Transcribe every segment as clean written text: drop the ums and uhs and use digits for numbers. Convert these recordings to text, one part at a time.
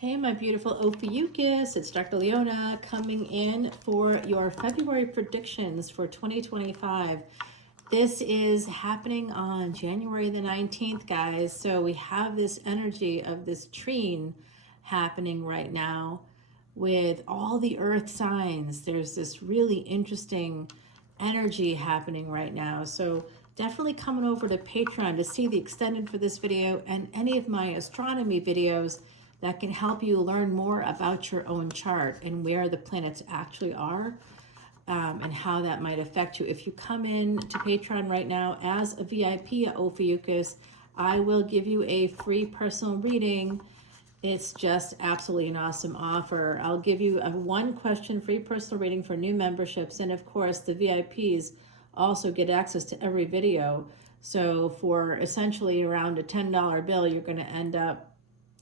Hey, my beautiful Ophiuchus, it's Dr. Leona coming in for your February predictions for 2025. This is happening on January the 19th, guys. So we have this energy of this trine happening right now with all the earth signs. There's this really interesting energy happening right now. So definitely coming over to Patreon to see the extended for this video and any of my astronomy videos that can help you learn more about your own chart and where the planets actually are, and how that might affect you. If you come in to Patreon right now as a VIP at Ophiuchus, I will give you a free personal reading. It's just absolutely an awesome offer. I'll give you a one question free personal reading for new memberships. And of course, the VIPs also get access to every video. So for essentially around a $10 bill, you're going to end up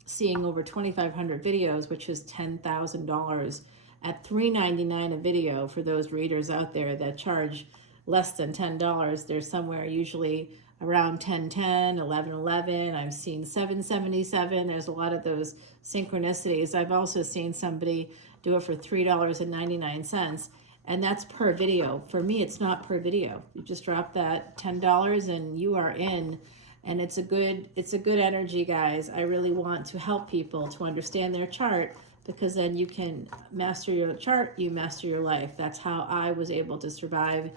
seeing over 2,500 videos, which is $10,000 at $3.99 a video. For those readers out there that charge less than $10, they're somewhere usually around 10.10, 11.11. I've seen 7.77. There's a lot of those synchronicities. I've also seen somebody do it for $3.99, and that's per video. For me, it's not per video. You just drop that $10 and you are in. And it's a good energy, guys. I really want to help people to understand their chart, because then you can master your chart, you master your life. That's how I was able to survive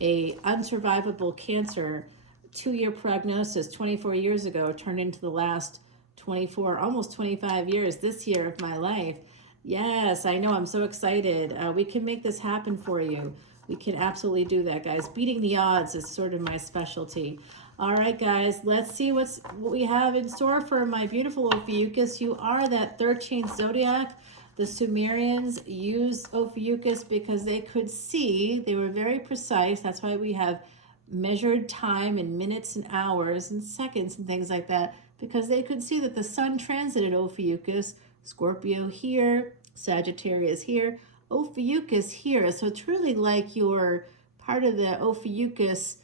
a unsurvivable cancer 2-year prognosis 24 years ago turned into the last 24, almost 25 years this year of my life. Yes, I know, I'm so excited. We can make this happen for you. We can absolutely do that, guys. Beating the odds is sort of my specialty. All right, guys, let's see what we have in store for my beautiful Ophiuchus. You are that 13th zodiac. The Sumerians used Ophiuchus because they could see. They were very precise. That's why we have measured time in minutes and hours and seconds and things like that, because they could see that the sun transited Ophiuchus, Scorpio here, Sagittarius here, Ophiuchus here. So it's really like you're part of the Ophiuchus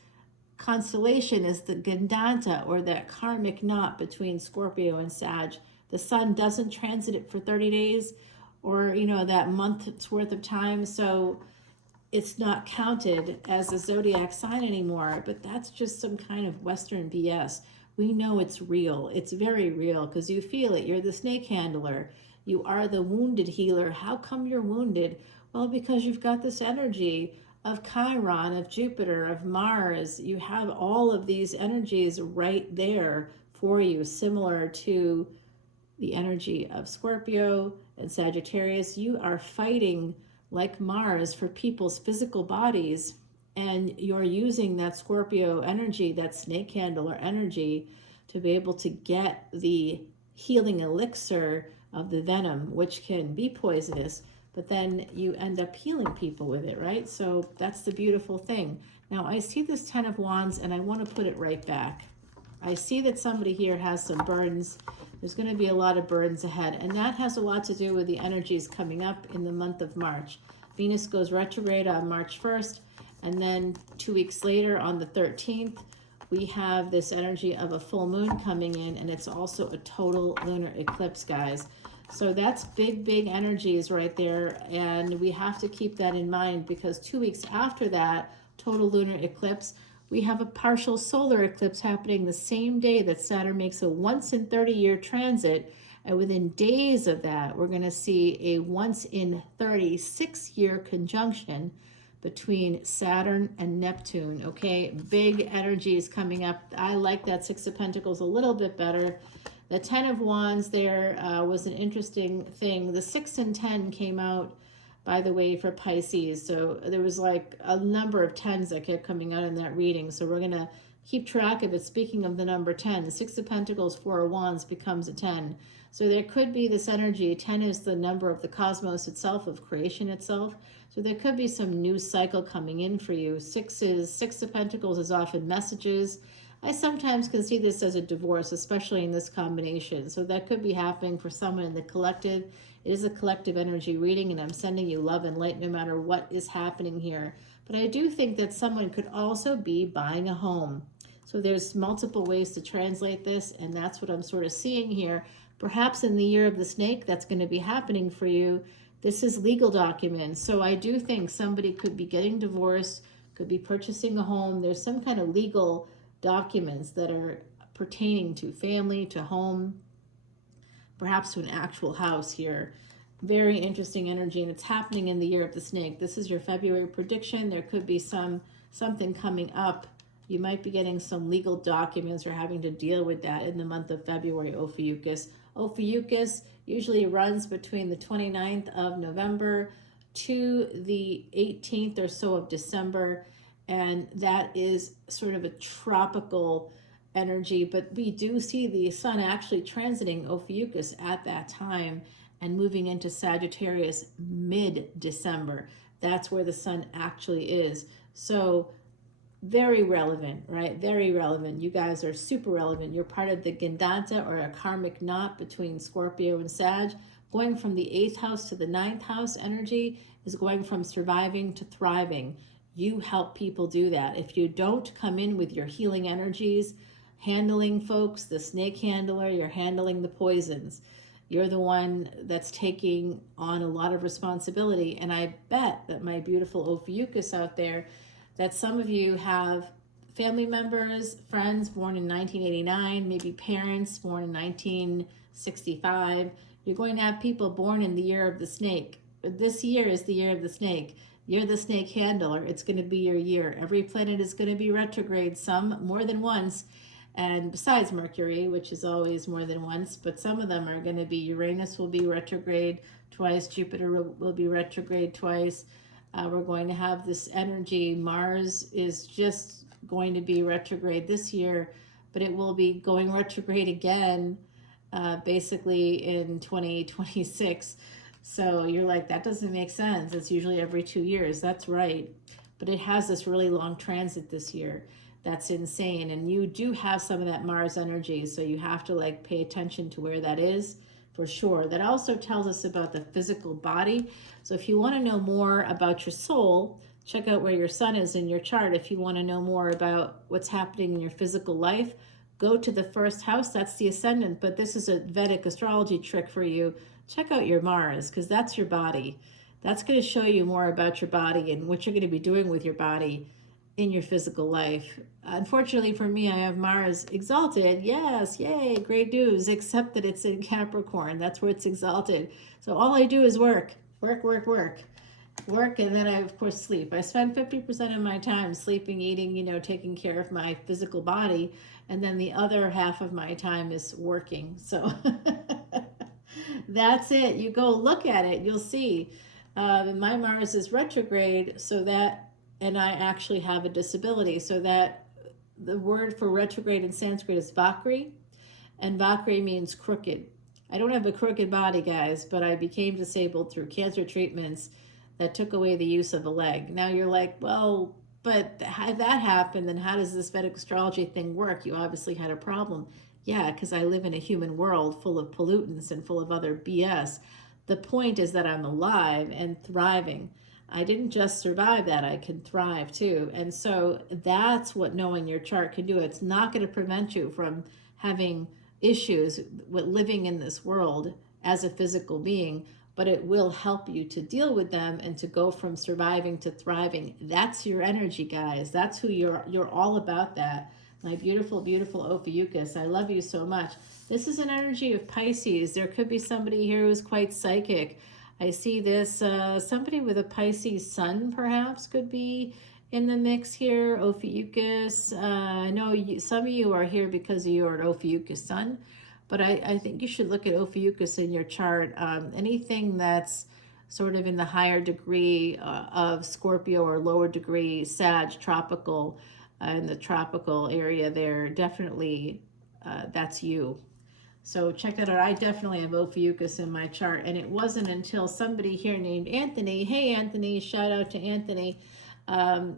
constellation is the Gandanta, or that karmic knot between Scorpio and Sag. The sun doesn't transit it for 30 days or, that month's worth of time. So it's not counted as a zodiac sign anymore, but that's just some kind of Western BS. We know it's real. It's very real because you feel it. You're the snake handler. You are the wounded healer. How come you're wounded? Well, because you've got this energy of Chiron, of Jupiter, of Mars. You have all of these energies right there for you, similar to the energy of Scorpio and Sagittarius. You are fighting like Mars for people's physical bodies, and you're using that Scorpio energy, that snake handler energy, to be able to get the healing elixir of the venom, which can be poisonous, but then you end up healing people with it, right? So that's the beautiful thing. Now I see this 10 of Wands and I want to put it right back. I see that somebody here has some burdens. There's going to be a lot of burdens ahead, and that has a lot to do with the energies coming up in the month of March. Venus goes retrograde on March 1st, and then 2 weeks later on the 13th, we have this energy of a full moon coming in, and it's also a total lunar eclipse, guys. So that's big energies right there, and we have to keep that in mind, because 2 weeks after that total lunar eclipse, we have a partial solar eclipse happening the same day that Saturn makes a once in 30-year transit, and within days of that, we're going to see a once in 36-year conjunction between Saturn and Neptune, okay? Big energies coming up. I like that 6 of Pentacles a little bit better. The 10 of Wands there was an interesting thing. The 6 and 10 came out, by the way, for Pisces. So there was like a number of 10s that kept coming out in that reading. So we're going to keep track of it. Speaking of the number 10, the 6 of Pentacles, 4 of Wands becomes a 10. So there could be this energy. 10 is the number of the cosmos itself, of creation itself. So there could be some new cycle coming in for you. 6 of Pentacles is often messages. I sometimes can see this as a divorce, especially in this combination. So that could be happening for someone in the collective. It is a collective energy reading, and I'm sending you love and light no matter what is happening here. But I do think that someone could also be buying a home. So there's multiple ways to translate this, and that's what I'm sort of seeing here. Perhaps in the year of the snake, that's going to be happening for you. This is legal documents. So I do think somebody could be getting divorced, could be purchasing a home. There's some kind of legal documents that are pertaining to family, to home, perhaps to an actual house here. Very interesting energy, and it's happening in the year of the snake. This is your February prediction. There could be something coming up. You might be getting some legal documents or having to deal with that in the month of February, Ophiuchus. Ophiuchus usually runs between the 29th of November to the 18th or so of December, and that is sort of a tropical energy, but we do see the sun actually transiting Ophiuchus at that time and moving into Sagittarius mid-December. That's where the sun actually is. So very relevant, right? Very relevant. You guys are super relevant. You're part of the Gandanta, or a karmic knot between Scorpio and Sag. Going from the 8th house to the 9th house energy is going from surviving to thriving. You help people do that. If you don't come in with your healing energies, handling folks, the snake handler, you're handling the poisons. You're the one that's taking on a lot of responsibility. And I bet that my beautiful Ophiuchus out there, that some of you have family members, friends born in 1989, maybe parents born in 1965. You're going to have people born in the year of the snake. This year is the year of the snake. You're the snake handler. It's going to be your year. Every planet is going to be retrograde, some more than once. And besides Mercury, which is always more than once, but some of them are going to be, Uranus will be retrograde twice, Jupiter will be retrograde twice. We're going to have this energy. Mars is just going to be retrograde this year, but it will be going retrograde again, basically in 2026. So you're like, that doesn't make sense. It's usually every 2 years. That's right. But it has this really long transit this year. That's insane. And you do have some of that Mars energy, so you have to like pay attention to where that is for sure. That also tells us about the physical body. So if you want to know more about your soul, check out where your sun is in your chart. If you want to know more about what's happening in your physical life, go to the 1st house. That's the Ascendant, but this is a Vedic astrology trick for you. Check out your Mars, because that's your body. That's going to show you more about your body and what you're going to be doing with your body in your physical life. Unfortunately for me, I have Mars exalted. Yes, yay, great news, except that it's in Capricorn. That's where it's exalted. So all I do is work, and then I, of course, sleep. I spend 50% of my time sleeping, eating, taking care of my physical body, and then the other half of my time is working. So that's it. You go look at it, you'll see. My Mars is retrograde, so that, and I actually have a disability, so that the word for retrograde in Sanskrit is Vakri, and Vakri means crooked. I don't have a crooked body, guys, but I became disabled through cancer treatments that took away the use of a leg. Now you're like, well, but how that happened, then how does this Vedic astrology thing work? You obviously had a problem. Yeah, because I live in a human world full of pollutants and full of other BS. The point is that I'm alive and thriving. I didn't just survive that, I can thrive too. And so that's what knowing your chart can do. It's not going to prevent you from having issues with living in this world as a physical being, but it will help you to deal with them and to go from surviving to thriving. That's your energy, guys. That's who you're all about that. My beautiful, beautiful Ophiuchus, I love you so much. This is an energy of Pisces. There could be somebody here who's quite psychic. I see this, somebody with a Pisces sun perhaps could be in the mix here. Ophiuchus, I know some of you are here because you're an Ophiuchus sun, but I think you should look at Ophiuchus in your chart. Anything that's sort of in the higher degree of Scorpio or lower degree Sag, tropical, in the tropical area there, definitely that's you. So check that out. I definitely have Ophiuchus in my chart, and it wasn't until somebody here named Anthony, hey Anthony, shout out to Anthony,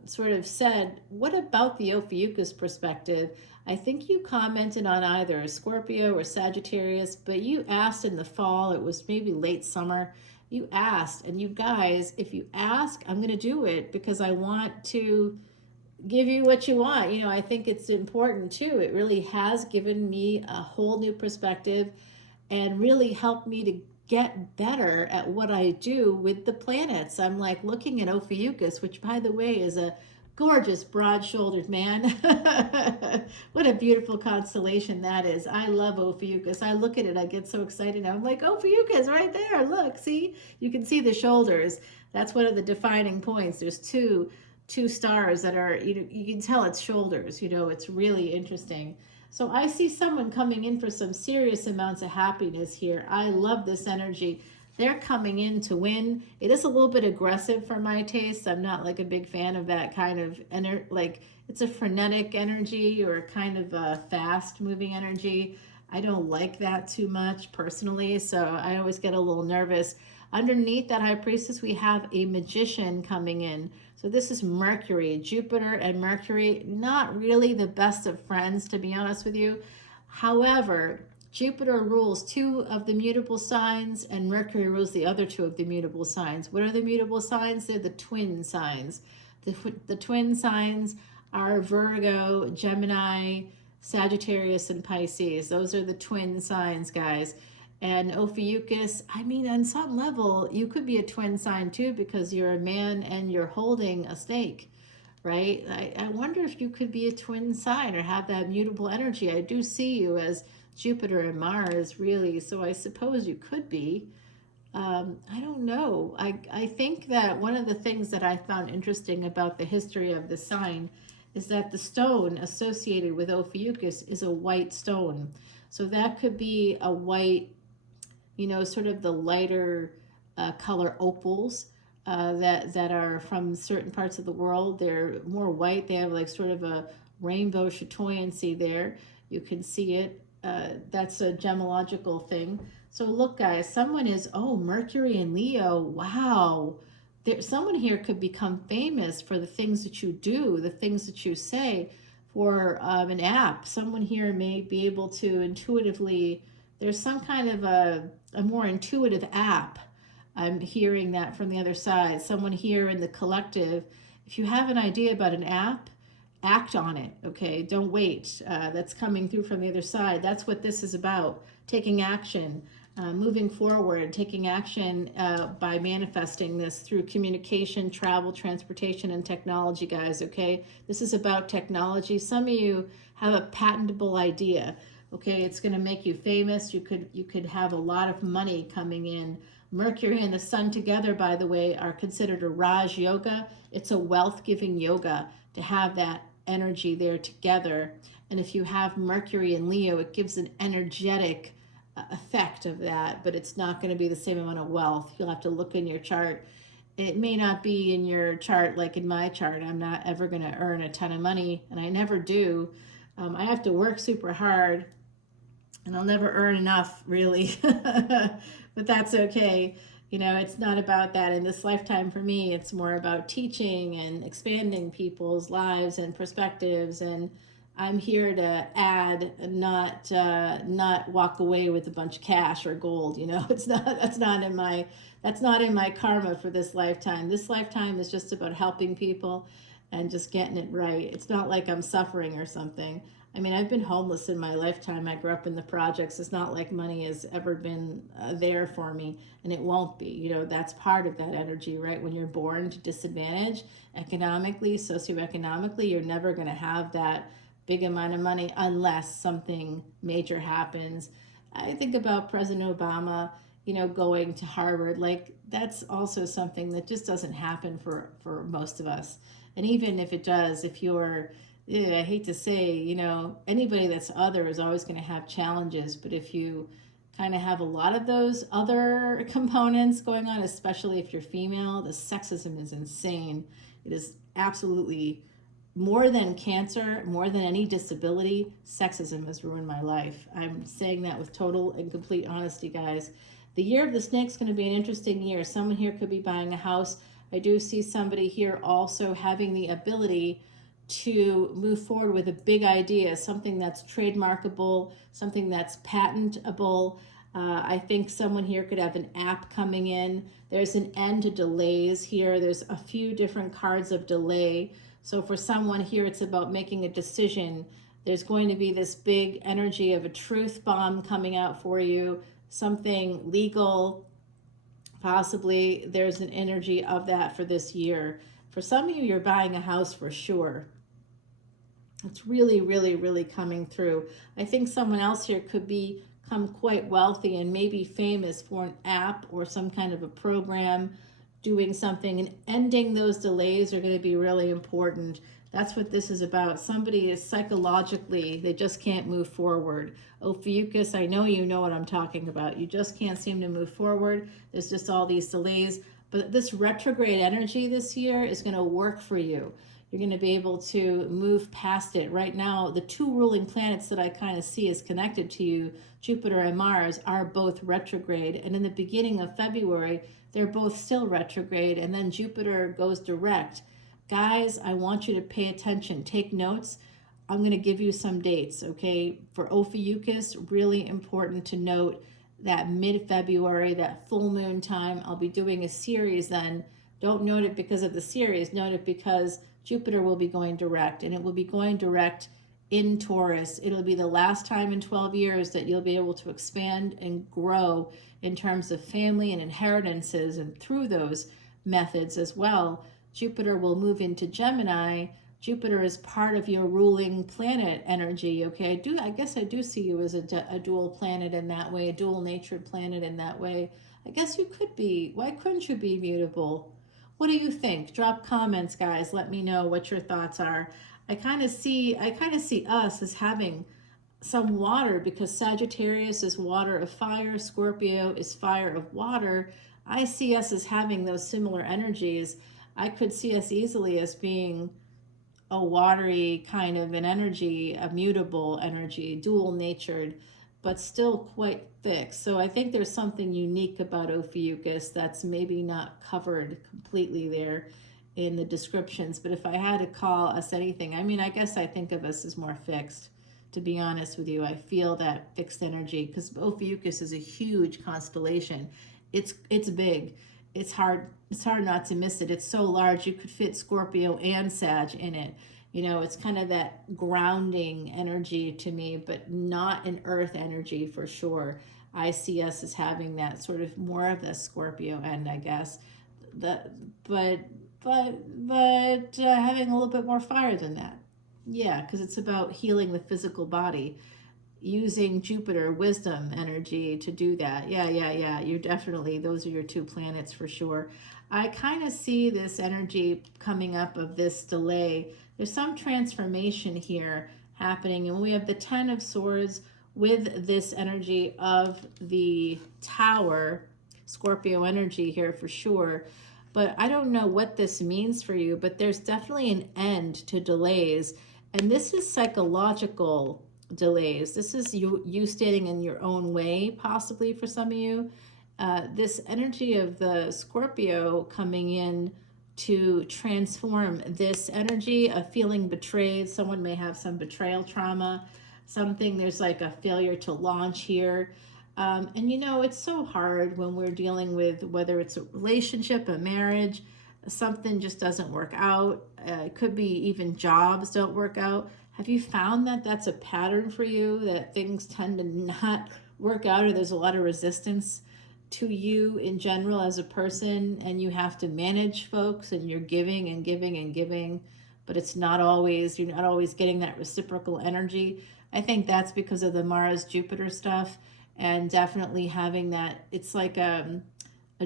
sort of said, what about the Ophiuchus perspective? I think you commented on either Scorpio or Sagittarius, but you asked in the fall, it was maybe late summer, you asked, and you guys, if you ask, I'm going to do it because I want to give you what you want. I think it's important too. It really has given me a whole new perspective and really help me to get better at what I do with the planets. I'm like looking at Ophiuchus, which by the way is a gorgeous broad-shouldered man. What a beautiful constellation that is. I love Ophiuchus. I look at it, I get so excited. I'm like, Ophiuchus right there. Look, see? You can see the shoulders. That's one of the defining points. There's two stars that are, you can tell it's shoulders. It's really interesting. So I see someone coming in for some serious amounts of happiness here. I love this energy. They're coming in to win. It is a little bit aggressive for my taste. I'm not like a big fan of that kind of like it's a frenetic energy or kind of a fast moving energy. I don't like that too much personally, so I always get a little nervous. Underneath that high priestess, we have a magician coming in. So this is Mercury. Jupiter and Mercury, not really the best of friends, to be honest with you. However, Jupiter rules 2 of the mutable signs, and Mercury rules the other 2 of the mutable signs. What are the mutable signs? They're the twin signs. The twin signs are Virgo, Gemini, Sagittarius, and Pisces. Those are the twin signs, guys. And Ophiuchus, I mean, on some level, you could be a twin sign too because you're a man and you're holding a stake, right? I wonder if you could be a twin sign or have that mutable energy. I do see you as Jupiter and Mars, really, so I suppose you could be. I don't know. I think that one of the things that I found interesting about the history of the sign is that the stone associated with Ophiuchus is a white stone. So that could be a white, sort of the lighter color opals that are from certain parts of the world. They're more white. They have like sort of a rainbow chatoyancy there. You can see it. That's a gemological thing. So look, guys, someone is, Mercury and Leo. Wow. Someone here could become famous for the things that you do, the things that you say, for an app. Someone here may be able to intuitively, there's some kind of a more intuitive app. I'm hearing that from the other side. Someone here in the collective, if you have an idea about an app, act on it, okay? Don't wait. That's coming through from the other side. That's what this is about, taking action, moving forward, taking action by manifesting this through communication, travel, transportation, and technology, guys, okay? This is about technology. Some of you have a patentable idea, okay? It's gonna make you famous. You could have a lot of money coming in. Mercury and the Sun together, by the way, are considered a Raj Yoga. It's a wealth-giving yoga to have that energy there together. And if you have Mercury and Leo, it gives an energetic effect of that, but it's not going to be the same amount of wealth. You'll have to look in your chart. It may not be in your chart like in my chart. I'm not ever going to earn a ton of money, and I never do. I have to work super hard, and I'll never earn enough, really. But that's okay. It's not about that in this lifetime for me. It's more about teaching and expanding people's lives and perspectives. And I'm here to add, not walk away with a bunch of cash or gold. That's not in my karma for this lifetime. This lifetime is just about helping people and just getting it right. It's not like I'm suffering or something. I mean, I've been homeless in my lifetime. I grew up in the projects. It's not like money has ever been there for me, and it won't be. That's part of that energy, right? When you're born to disadvantage economically, socioeconomically, you're never going to have that big amount of money unless something major happens. I think about President Obama, going to Harvard. Like, that's also something that just doesn't happen for most of us. And even if it does, if you're I hate to say, anybody that's other is always going to have challenges. But if you kind of have a lot of those other components going on, especially if you're female, the sexism is insane. It is absolutely more than cancer, more than any disability. Sexism has ruined my life. I'm saying that with total and complete honesty, guys. The year of the snake is going to be an interesting year. Someone here could be buying a house. I do see somebody here also having the ability to move forward with a big idea, something that's trademarkable, something that's patentable. I think someone here could have an app coming in. There's an end to delays here. There's a few different cards of delay. So for someone here, it's about making a decision. There's going to be this big energy of a truth bomb coming out for you. something legal. Possibly there's an energy of that for this year. For some of you, you're buying a house for sure. It's really, really, really coming through. I think someone else here could become quite wealthy and maybe famous for an app or some kind of a program, doing something, and ending those delays are going to be really important. That's what this is about. Somebody is psychologically, they just can't move forward. Ophiuchus, I know you know what I'm talking about. You just can't seem to move forward. There's just all these delays. But this retrograde energy this year is going to work for you. You're going to be able to move past it. Right now, the two ruling planets that I kind of see as connected to you, Jupiter and Mars, are both retrograde. And in the beginning of February, they're both still retrograde. And then Jupiter goes direct. Guys, I want you to pay attention. Take notes. I'm going to give you some dates, okay? For Ophiuchus, really important to note that mid-February, that full moon time. I'll be doing a series then. Don't note it because of the series. Note it because Jupiter will be going direct, and it will be going direct in Taurus. It'll be the last time in 12 years that you'll be able to expand and grow in terms of family and inheritances, and through those methods as well. Jupiter will move into Gemini. Jupiter is part of your ruling planet energy, okay? I guess I do see you as a dual planet in that way, a dual natured planet in that way. I guess you could be. Why couldn't you be mutable? What do you think? Drop comments, guys. Let me know what your thoughts are. I kind of see us as having some water, because Sagittarius is water of fire, Scorpio is fire of water. I see us as having those similar energies. I could see us easily as being a watery kind of an energy, a mutable energy, dual natured, but still quite thick. So I think there's something unique about Ophiuchus that's maybe not covered completely there in the descriptions. But if I had to call us anything, I mean, I guess I think of us as more fixed, to be honest with you. I feel that fixed energy because Ophiuchus is a huge constellation. It's big. It's hard not to miss it. It's so large you could fit Scorpio and Sag in it. You know, it's kind of that grounding energy to me, but not an earth energy for sure. I see us as having that sort of more of the Scorpio end, I guess. But having a little bit more fire than that. Yeah, because it's about healing the physical body, using Jupiter wisdom energy to do that. Yeah. You're definitely, those are your two planets for sure. I kind of see this energy coming up of this delay. There's some transformation here happening, and we have the 10 of Swords with this energy of the Tower, Scorpio energy here for sure. But I don't know what this means for you, but there's definitely an end to delays, and this is psychological delays. This is you standing in your own way, possibly for some of you. This energy of the Scorpio coming in to transform this energy of feeling betrayed. Someone may have some betrayal trauma, something, there's like a failure to launch here. And you know, it's so hard when we're dealing with, whether it's a relationship, a marriage, something just doesn't work out. It could be even jobs don't work out. Have you found that that's a pattern for you, that things tend to not work out, or there's a lot of resistance to you in general as a person, and you have to manage folks, and you're giving and giving and giving, but it's not always, you're not always getting that reciprocal energy? I think that's because of the Mars Jupiter stuff, and definitely having that, it's like a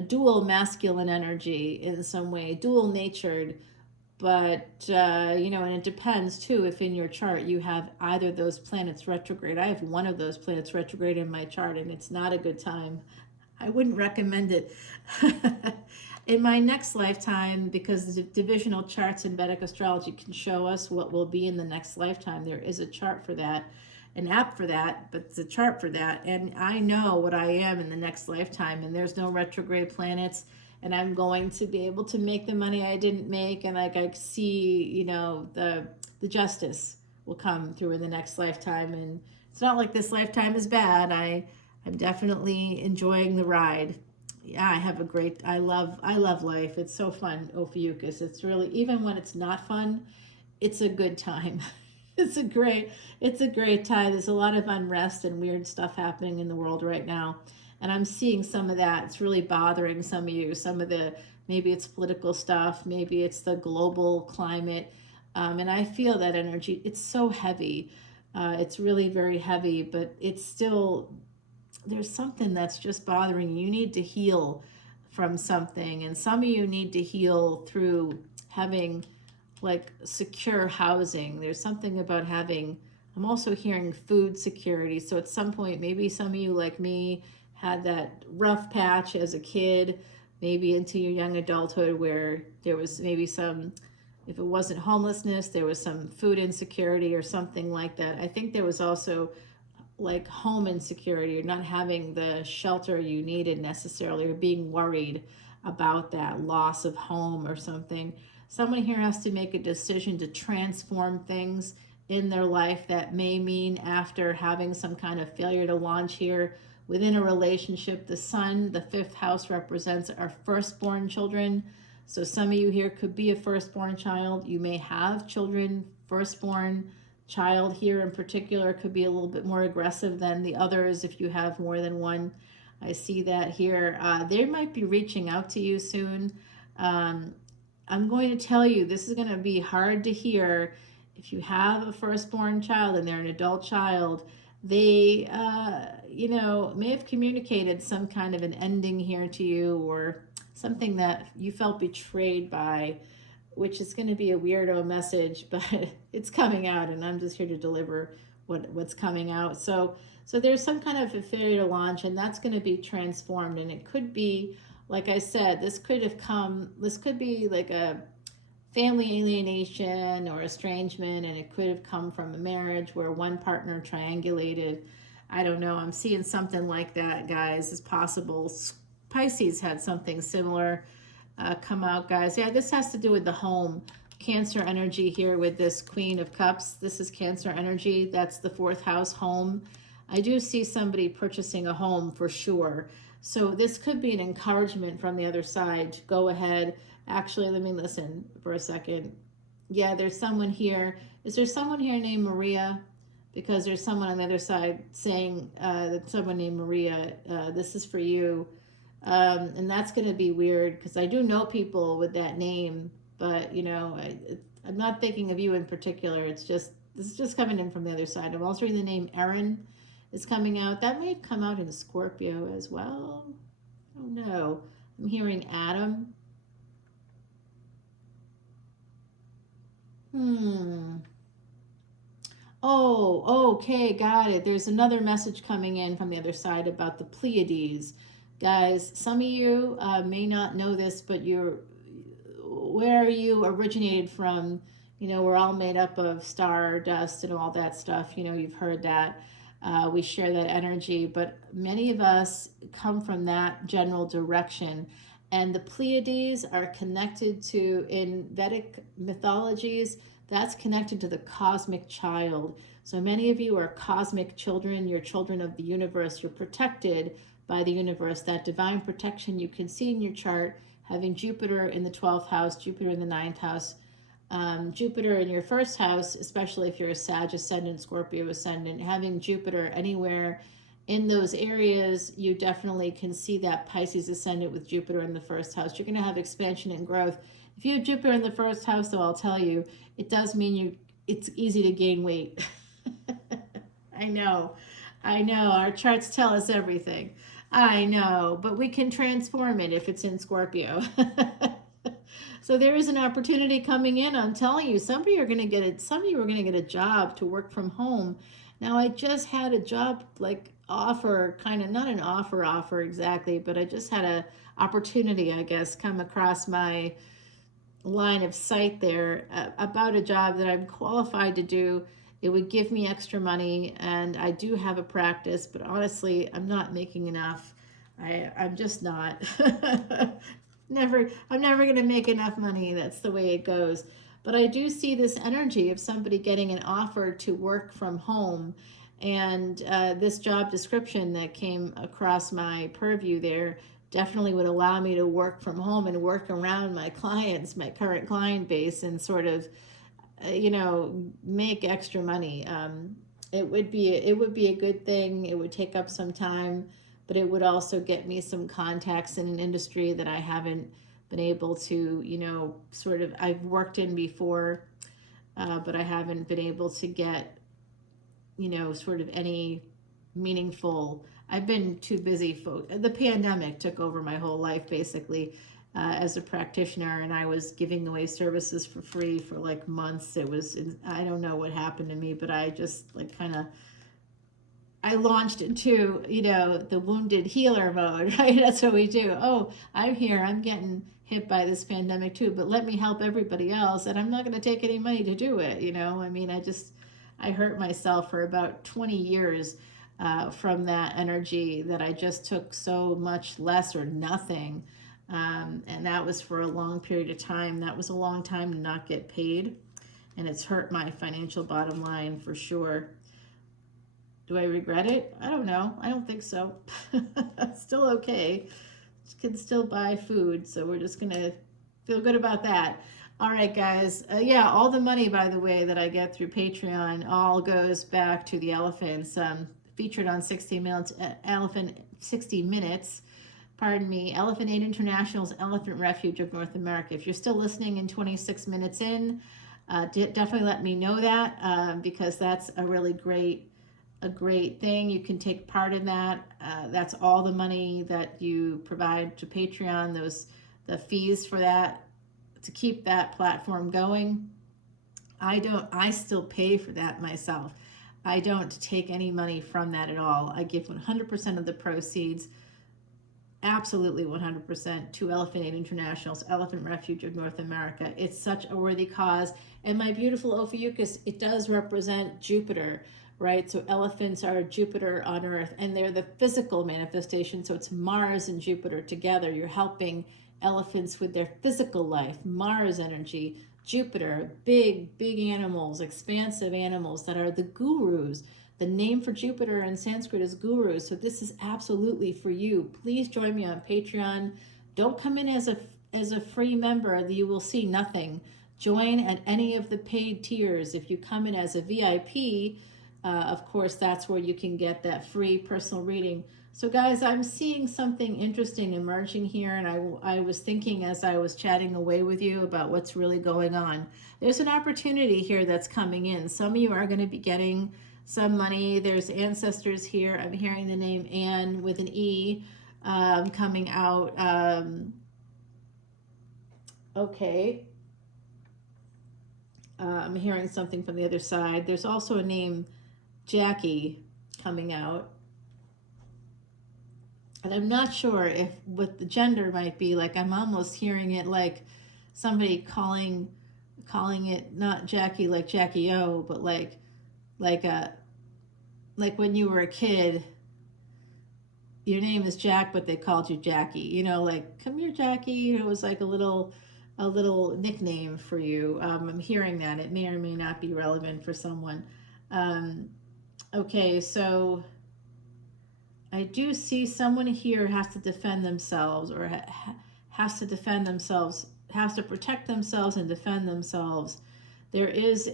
dual masculine energy in some way, dual natured. But, you know, and it depends too if in your chart you have either of those planets retrograde. I have one of those planets retrograde in my chart, and it's not a good time. I wouldn't recommend it. In my next lifetime, because the divisional charts in Vedic astrology can show us what will be in the next lifetime. There is a chart for that, an app for that, but it's a chart for that. And I know what I am in the next lifetime, and there's no retrograde planets. And I'm going to be able to make the money I didn't make, and like I see, you know, the justice will come through in the next lifetime. And it's not like this lifetime is bad. I'm definitely enjoying the ride. Yeah, I love life. It's so fun, Ophiuchus. It's really, even when it's not fun, it's a good time. It's a great time. There's a lot of unrest and weird stuff happening in the world right now. And I'm seeing some of that. It's really bothering some of you. Some of the, maybe it's political stuff, maybe it's the global climate. And I feel that energy. It's so heavy. It's really very heavy, but it's still, there's something that's just bothering you. You need to heal from something. And some of you need to heal through having like secure housing. There's something about having, I'm also hearing food security. So at some point, maybe some of you like me had that rough patch as a kid, maybe into your young adulthood where there was maybe some, if it wasn't homelessness, there was some food insecurity or something like that. I think there was also like home insecurity, or not having the shelter you needed necessarily, or being worried about that loss of home or something. Someone here has to make a decision to transform things in their life. That may mean after having some kind of failure to launch here within a relationship. The sun, the fifth house, represents our firstborn children. So some of you here could be a firstborn child. You may have children. Firstborn child here in particular could be a little bit more aggressive than the others if you have more than one. I see that here. They might be reaching out to you soon. I'm going to tell you, this is going to be hard to hear. If you have a firstborn child and they're an adult child, they, may have communicated some kind of an ending here to you, or something that you felt betrayed by, which is going to be a weirdo message, but it's coming out, and I'm just here to deliver what's coming out. So there's some kind of a failure to launch, and that's going to be transformed. And it could be, like I said, this could be like a family alienation or estrangement, and it could have come from a marriage where one partner triangulated. I don't know. I'm seeing something like that, guys, is possible. Pisces had something similar come out, guys. Yeah, this has to do with the home. Cancer energy here with this Queen of Cups. This is Cancer energy. That's the fourth house, home. I do see somebody purchasing a home for sure. So this could be an encouragement from the other side to go ahead. Actually, let me listen for a second. Yeah, there's someone here. Is there someone here named Maria? Because there's someone on the other side saying that someone named Maria, this is for you. And that's going to be weird because I do know people with that name, but I'm not thinking of you in particular. This is just coming in from the other side. I'm also reading the name Erin is coming out. That may come out in Scorpio as well. I don't know. I'm hearing Adam. Oh, okay, got it. There's another message coming in from the other side about the Pleiades. Guys, some of you may not know this, but where you originated from, we're all made up of star dust and all that stuff. You've heard that. We share that energy, but many of us come from that general direction. And the Pleiades are connected to, in Vedic mythologies, that's connected to the cosmic child. So many of you are cosmic children. You're children of the universe. You're protected by the universe. That divine protection you can see in your chart, having Jupiter in the 12th house, Jupiter in the 9th house, Jupiter in your first house, especially if you're a Sag ascendant, Scorpio ascendant, having Jupiter anywhere in those areas, you definitely can see that Pisces ascendant with Jupiter in the first house. You're going to have expansion and growth. If you have Jupiter in the first house, though, I'll tell you, it does mean it's easy to gain weight. I know. Our charts tell us everything. I know, but we can transform it if it's in Scorpio. So there is an opportunity coming in. I'm telling you, some of you are going to get it. Some of you are going to get a job to work from home. Now, I just had a job offer, kind of, not an offer exactly, but I just had a opportunity, I guess, come across my line of sight there about a job that I'm qualified to do. It would give me extra money, and I do have a practice, but honestly, I'm not making enough. I'm just not. I'm never going to make enough money. That's the way it goes. But I do see this energy of somebody getting an offer to work from home. And this job description that came across my purview there definitely would allow me to work from home and work around my clients, my current client base, and sort of, make extra money. It would be a good thing. It would take up some time, but it would also get me some contacts in an industry that I haven't been able to, you know, sort of, I've worked in before, but I haven't been able to get, you know, sort of any meaningful. I've been too busy. The pandemic took over my whole life basically, as a practitioner, and I was giving away services for free for like months. It was, I don't know what happened to me, but I just like kind of, I launched into, you know, the wounded healer mode, right? That's what we do. Oh, I'm here. I'm getting hit by this pandemic too, but let me help everybody else. And I'm not going to take any money to do it. You know, I mean, I hurt myself for about 20 years from that energy that I just took so much less or nothing. And that was for a long period of time. That was a long time to not get paid. And it's hurt my financial bottom line for sure. Do I regret it? I don't know. I don't think so. Still okay. Can still buy food, so we're just gonna feel good about that. All right, guys. Yeah, all the money, by the way, that I get through Patreon all goes back to the elephants. Featured on 60 Minutes, Elephant 60 Minutes. Pardon me, Elephant Aid International's Elephant Refuge of North America. If you're still listening in 26 minutes in, definitely let me know that because that's a really great thing. You can take part in that. That's all the money that you provide to Patreon, the fees for that, to keep that platform going. I still pay for that myself. I don't take any money from that at all. I give 100% of the proceeds, absolutely 100%, to Elephant Aid International's Elephant Refuge of North America. It's such a worthy cause. And my beautiful Ophiuchus, it does represent Jupiter, right? So elephants are Jupiter on Earth, and they're the physical manifestation. So it's Mars and Jupiter together. You're helping elephants with their physical life, Mars energy, Jupiter, big animals, expansive animals that are the gurus. The name for Jupiter in Sanskrit is guru. So this is absolutely for you. Please join me on Patreon. Don't come in as a free member. You will see nothing. Join at any of the paid tiers. If you come in as a VIP, of course, that's where you can get that free personal reading. So guys, I'm seeing something interesting emerging here, and I was thinking as I was chatting away with you about what's really going on. There's an opportunity here that's coming in. Some of you are going to be getting some money. There's ancestors here. I'm hearing the name Anne with an E coming out. Okay. I'm hearing something from the other side. There's also a name Jackie coming out. And I'm not sure if what the gender might be. Like, I'm almost hearing it like somebody calling it not Jackie like Jackie O, but like when you were a kid, your name is Jack, but they called you Jackie. You know, like, come here, Jackie. It was like a little nickname for you. I'm hearing that. It may or may not be relevant for someone. Okay, so I do see someone here has to defend themselves, or has to defend themselves, has to protect themselves and defend themselves. There is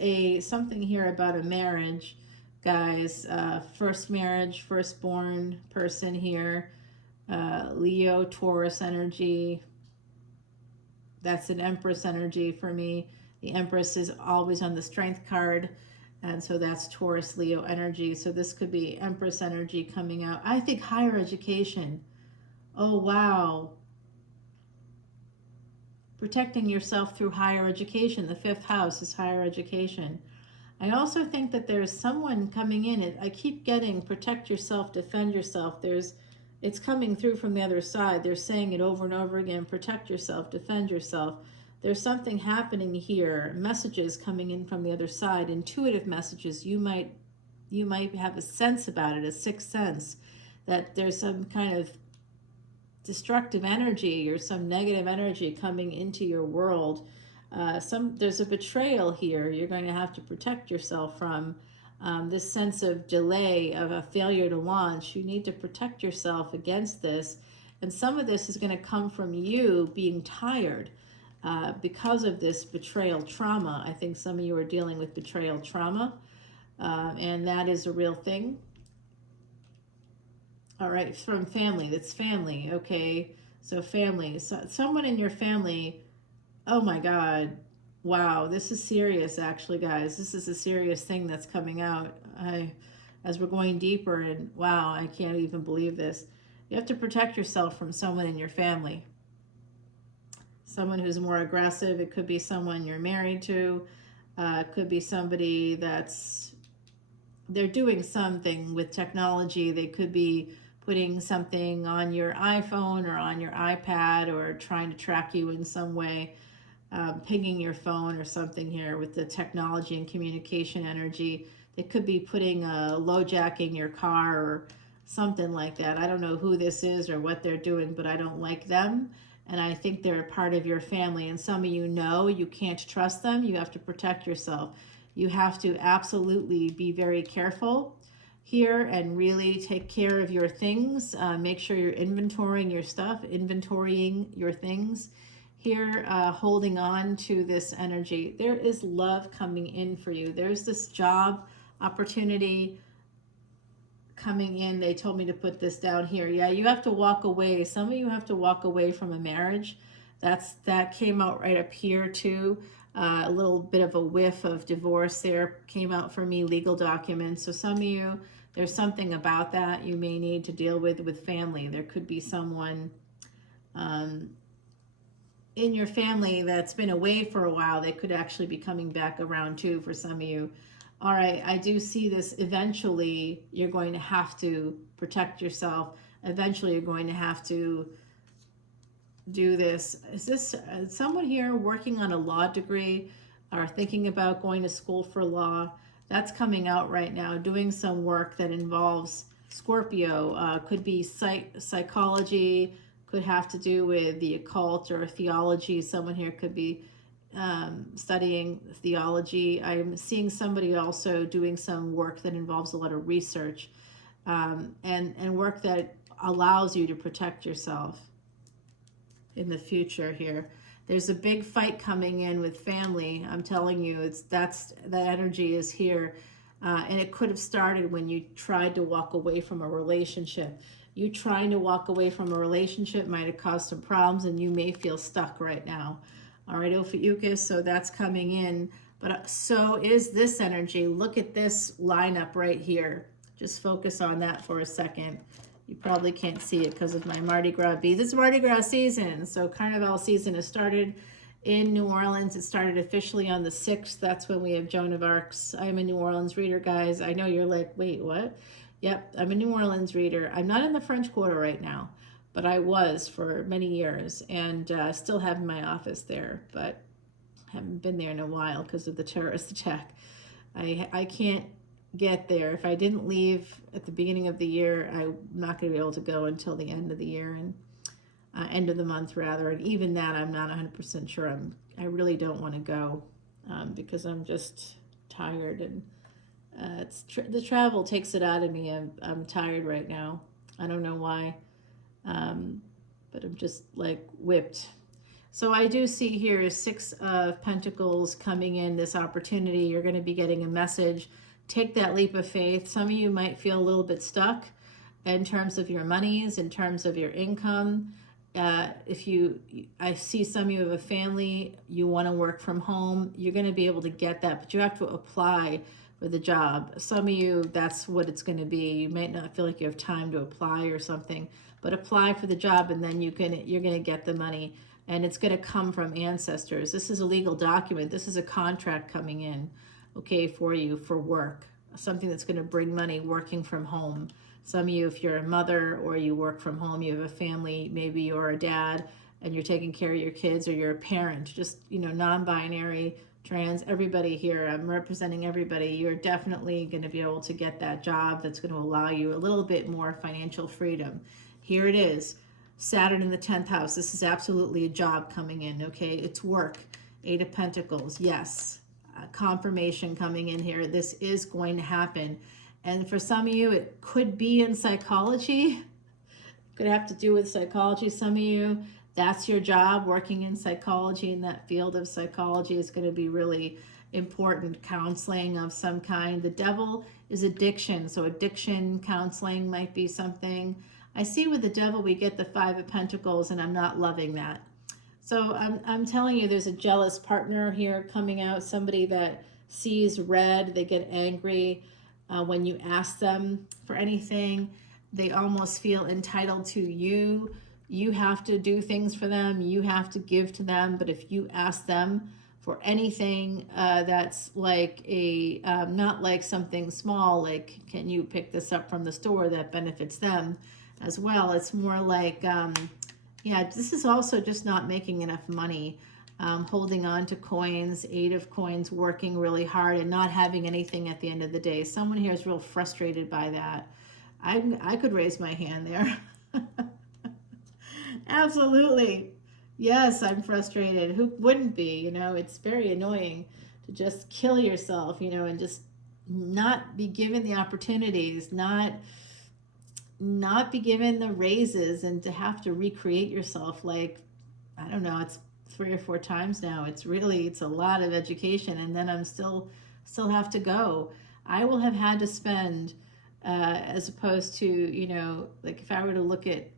something here about a marriage, guys. First marriage, firstborn person here. Leo, Taurus energy. That's an Empress energy for me. The Empress is always on the Strength card. And so that's Taurus, Leo energy. So this could be Empress energy coming out. I think higher education. Oh, wow. Protecting yourself through higher education. The fifth house is higher education. I also think that there's someone coming in. I keep getting protect yourself, defend yourself. It's coming through from the other side. They're saying it over and over again. Protect yourself, defend yourself. There's something happening here. Messages coming in from the other side. Intuitive messages. You might have a sense about it, a sixth sense, that there's some kind of destructive energy or some negative energy coming into your world. There's a betrayal here. You're going to have to protect yourself from this sense of delay, of a failure to launch. You need to protect yourself against this. And some of this is going to come from you being tired because of this betrayal trauma. I think some of you are dealing with betrayal trauma, and that is a real thing. All right, from family. That's family. Okay. So family. So someone in your family. Oh my God. Wow. This is serious, actually, guys. This is a serious thing that's coming out. As we're going deeper, and wow, I can't even believe this. You have to protect yourself from someone in your family. Someone who's more aggressive. It could be someone you're married to. It could be somebody they're doing something with technology. They could be putting something on your iPhone or on your iPad, or trying to track you in some way, pinging your phone or something here with the technology and communication energy. They could be putting a low jacking your car or something like that. I don't know who this is or what they're doing, but I don't like them. And I think they're a part of your family. And some of you know you can't trust them. You have to protect yourself. You have to absolutely be very careful here and really take care of your things. Make sure you're inventorying your stuff, inventorying your things here, holding on to this energy. There is love coming in for you. There's this job opportunity coming in. They told me to put this down here. Yeah, you have to walk away. Some of you have to walk away from a marriage. That came out right up here too. A little bit of a whiff of divorce there came out for me, legal documents. So some of you, there's something about that you may need to deal with family. There could be someone in your family that's been away for a while. They could actually be coming back around too for some of you. All right, I do see this. Eventually, you're going to have to protect yourself. Eventually, you're going to have to do this. Is this someone here working on a law degree or thinking about going to school for law? That's coming out right now, doing some work that involves Scorpio. Could be psychology, could have to do with the occult or theology. Someone here could be studying theology. I'm seeing somebody also doing some work that involves a lot of research, and work that allows you to protect yourself in the future here. There's a big fight coming in with family. I'm telling you, the energy is here. And it could have started when you tried to walk away from a relationship. You trying to walk away from a relationship might have caused some problems, and you may feel stuck right now. All right, Ophiuchus, so that's coming in. But so is this energy. Look at this lineup right here. Just focus on that for a second. You probably can't see it because of my Mardi Gras beads. It's Mardi Gras season, so Carnival season has started in New Orleans. It started officially on the 6th. That's when we have Joan of Arc's. I'm a New Orleans reader, guys. I know you're like, wait, what? Yep, I'm a New Orleans reader. I'm not in the French Quarter right now, but I was for many years, and still have my office there, but haven't been there in a while because of the terrorist attack. I can't get there. If I didn't leave at the beginning of the year, I'm not going to be able to go until the end of the year, and end of the month rather. And even that, I'm not 100% sure. I really don't want to go because I'm just tired, and the travel takes it out of me. I'm tired right now. I don't know why, but I'm just like whipped. So I do see here 6 of Pentacles coming in, this opportunity. You're going to be getting a message. Take that leap of faith. Some of you might feel a little bit stuck in terms of your monies, in terms of your income. I see some of you have a family, you want to work from home, you're going to be able to get that, but you have to apply for the job. Some of you, that's what it's going to be. You might not feel like you have time to apply or something, but apply for the job, and then you're going to get the money, and it's going to come from ancestors. This is a legal document. This is a contract coming in, okay, for you for work, something that's going to bring money, working from home. Some of you, if you're a mother or you work from home, you have a family, maybe you're a dad and you're taking care of your kids, or you're a parent, just, non-binary, trans, everybody here, I'm representing everybody. You're definitely going to be able to get that job that's going to allow you a little bit more financial freedom. Here it is, Saturn in the 10th house. This is absolutely a job coming in, okay? It's work. 8 of Pentacles, yes. Confirmation coming in here. This is going to happen. And for some of you, it could be in psychology. Could have to do with psychology. Some of you, that's your job, working in psychology, in that field of psychology is going to be really important counseling of some kind. The devil is addiction, so addiction counseling might be something. I see with the devil we get the Five of Pentacles, and I'm not loving that. So I'm telling you, there's a jealous partner here coming out, somebody that sees red, they get angry when you ask them for anything. They almost feel entitled to you. You have to do things for them. You have to give to them. But if you ask them for anything that's like a, not like something small, like can you pick this up from the store, that benefits them as well. It's more like, yeah, this is also just not making enough money, holding on to coins, 8 of coins, working really hard and not having anything at the end of the day. Someone here is real frustrated by that. I could raise my hand there. Absolutely. Yes, I'm frustrated. Who wouldn't be? You know, it's very annoying to just kill yourself, you know, and just not be given the opportunities, not be given the raises, and to have to recreate yourself like, I don't know, it's 3 or 4 times now. It's a lot of education, and then I'm still have to go. I will have had to spend, as opposed to, you know, like if I were to look at,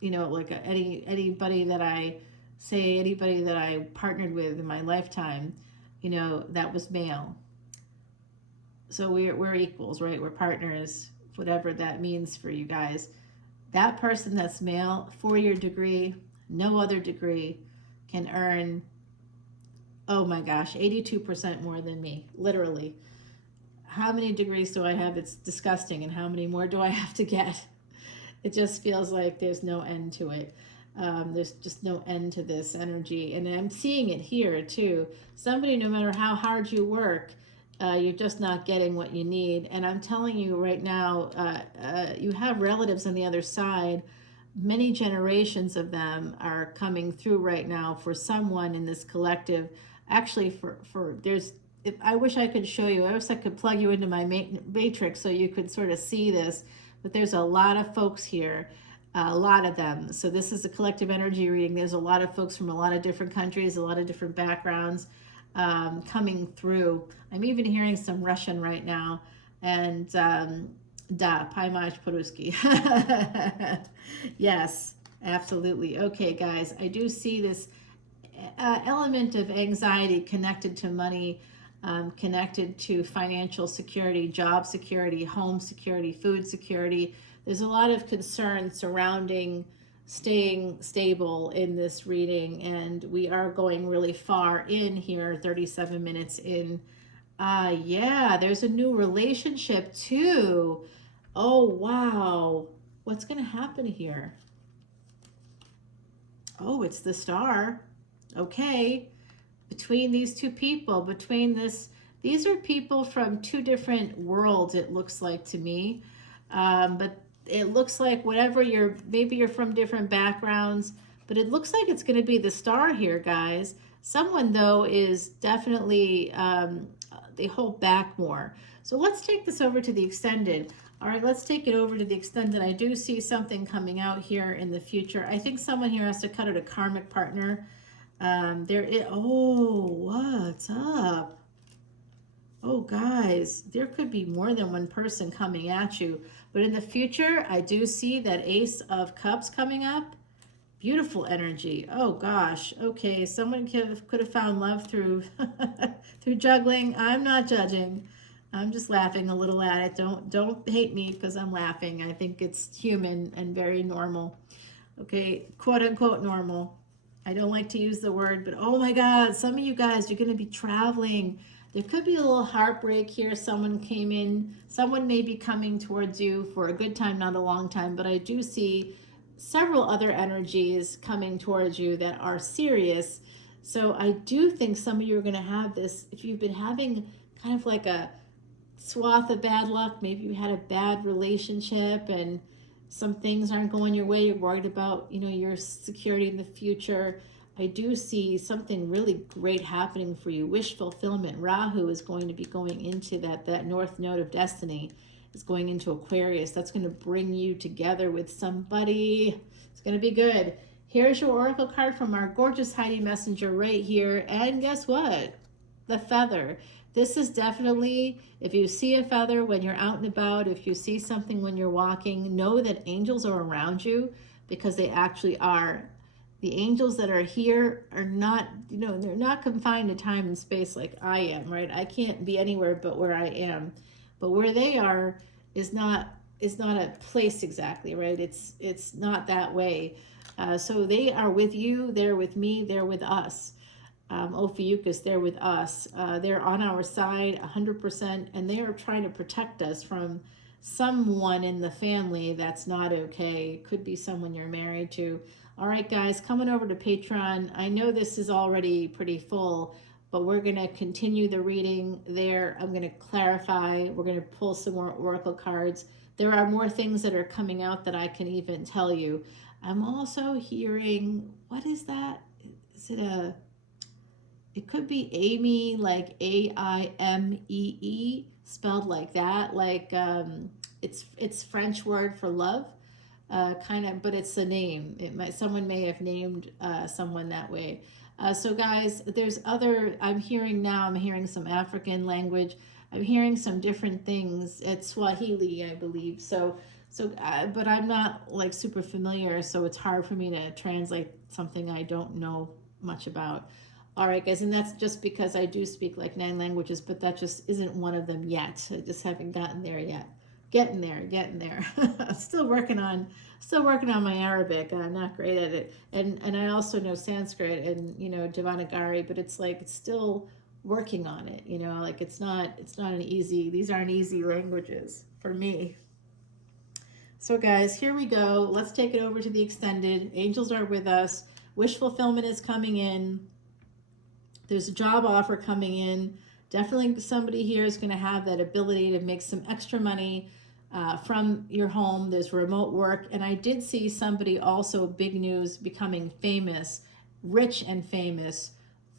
you know, like anybody that I partnered with in my lifetime, you know, that was male. So we're equals, right? We're partners, whatever that means for you guys. That person that's male, 4-year degree, no other degree, can earn, oh my gosh, 82% more than me, literally. How many degrees do I have? It's disgusting. And how many more do I have to get? It just feels like there's no end to it. There's just no end to this energy. And I'm seeing it here too. Somebody, no matter how hard you work, you're just not getting what you need. And I'm telling you right now, you have relatives on the other side. Many generations of them are coming through right now for someone in this collective. Actually, I wish I could show you. I wish I could plug you into my matrix so you could sort of see this. But there's a lot of folks here, a lot of them. So this is a collective energy reading. There's a lot of folks from a lot of different countries, a lot of different backgrounds coming through. I'm even hearing some Russian right now. And da, paimaj po-ruski. Yes, absolutely. Okay, guys, I do see this element of anxiety connected to money, connected to financial security, job security, home security, food security. There's a lot of concern surrounding staying stable in this reading, and we are going really far in here, 37 minutes in. Yeah, there's a new relationship too. Oh, wow. What's going to happen here? Oh, it's the Star. Okay. Between these two people, these are people from 2 different worlds, it looks like to me. But it looks like maybe you're from different backgrounds, but it looks like it's going to be the Star here, guys. Someone, though, is definitely, they hold back more. So let's take this over to the extended. All right, let's take it over to the extended. I do see something coming out here in the future. I think someone here has to cut out a karmic partner. Oh, what's up? Oh, guys, there could be more than one person coming at you. But in the future, I do see that Ace of Cups coming up. Beautiful energy. Oh, gosh. Okay, someone could have found love through through juggling. I'm not judging. I'm just laughing a little at it. Don't hate me because I'm laughing. I think it's human and very normal. Okay, quote unquote normal. I don't like to use the word, but oh my God, some of you guys, you're going to be traveling. There could be a little heartbreak here. Someone came in. Someone may be coming towards you for a good time, not a long time, but I do see several other energies coming towards you that are serious. So I do think some of you are going to have this. If you've been having kind of like a swath of bad luck, maybe you had a bad relationship and some things aren't going your way, you're worried about, you know, your security in the future. I do see something really great happening for you. Wish fulfillment. Rahu is going to be going into that north node of destiny, is going into Aquarius. That's going to bring you together with somebody. It's going to be good. Here's your oracle card from our gorgeous Heidi Messenger right here. And guess what? the feather. This is definitely, if you see a feather when you're out and about, if you see something when you're walking, know that angels are around you, because they actually are. The angels that are here are not, they're not confined to time and space like I am, right? I can't be anywhere but where I am. But where they are is not a place exactly, right? It's not that way. So they are with you, they're with me, they're with us. Ophiuchus, they're with us. They're on our side 100%, and they are trying to protect us from someone in the family that's not okay. Could be someone you're married to. All right, guys, coming over to Patreon. I know this is already pretty full, but we're going to continue the reading there. I'm going to clarify. We're going to pull some more oracle cards. There are more things that are coming out that I can even tell you. I'm also hearing, what is that? Is it a... It could be Amy, like Aimee, spelled like that. Like it's French word for love, kind of, but it's a name. Someone may have named someone that way. So guys, there's other. I'm hearing some African language. I'm hearing some different things. It's Swahili, I believe. But I'm not like super familiar, so it's hard for me to translate something I don't know much about. All right, guys, and that's just because I do speak like 9 languages, but that just isn't one of them yet. I just haven't gotten there yet. Getting there. Still working on my Arabic. I'm not great at it, and I also know Sanskrit and Devanagari, but it's still working on it. Like it's not an easy. These aren't easy languages for me. So guys, here we go. Let's take it over to the extended. Angels are with us. Wish fulfillment is coming in. There's a job offer coming in. Definitely somebody here is going to have that ability to make some extra money from your home. There's remote work. And I did see somebody also, big news, becoming famous, rich and famous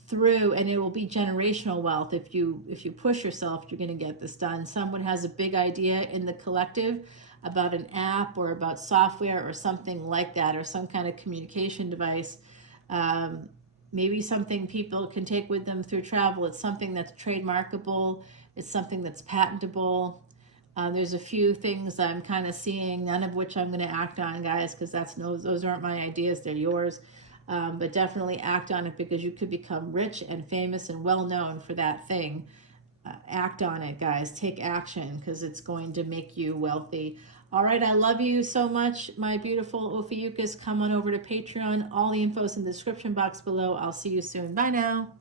through, and it will be generational wealth. If you push yourself, you're going to get this done. Someone has a big idea in the collective about an app or about software or something like that, or some kind of communication device. Maybe something people can take with them through travel. It's something that's trademarkable. It's something that's patentable. There's a few things I'm kind of seeing, none of which I'm going to act on, guys, because those aren't my ideas. They're yours. But definitely act on it, because you could become rich and famous and well known for that thing. Act on it, guys. Take action, because it's going to make you wealthy. All right, I love you so much, my beautiful Ophiuchus. Come on over to Patreon. All the info is in the description box below. I'll see you soon. Bye now.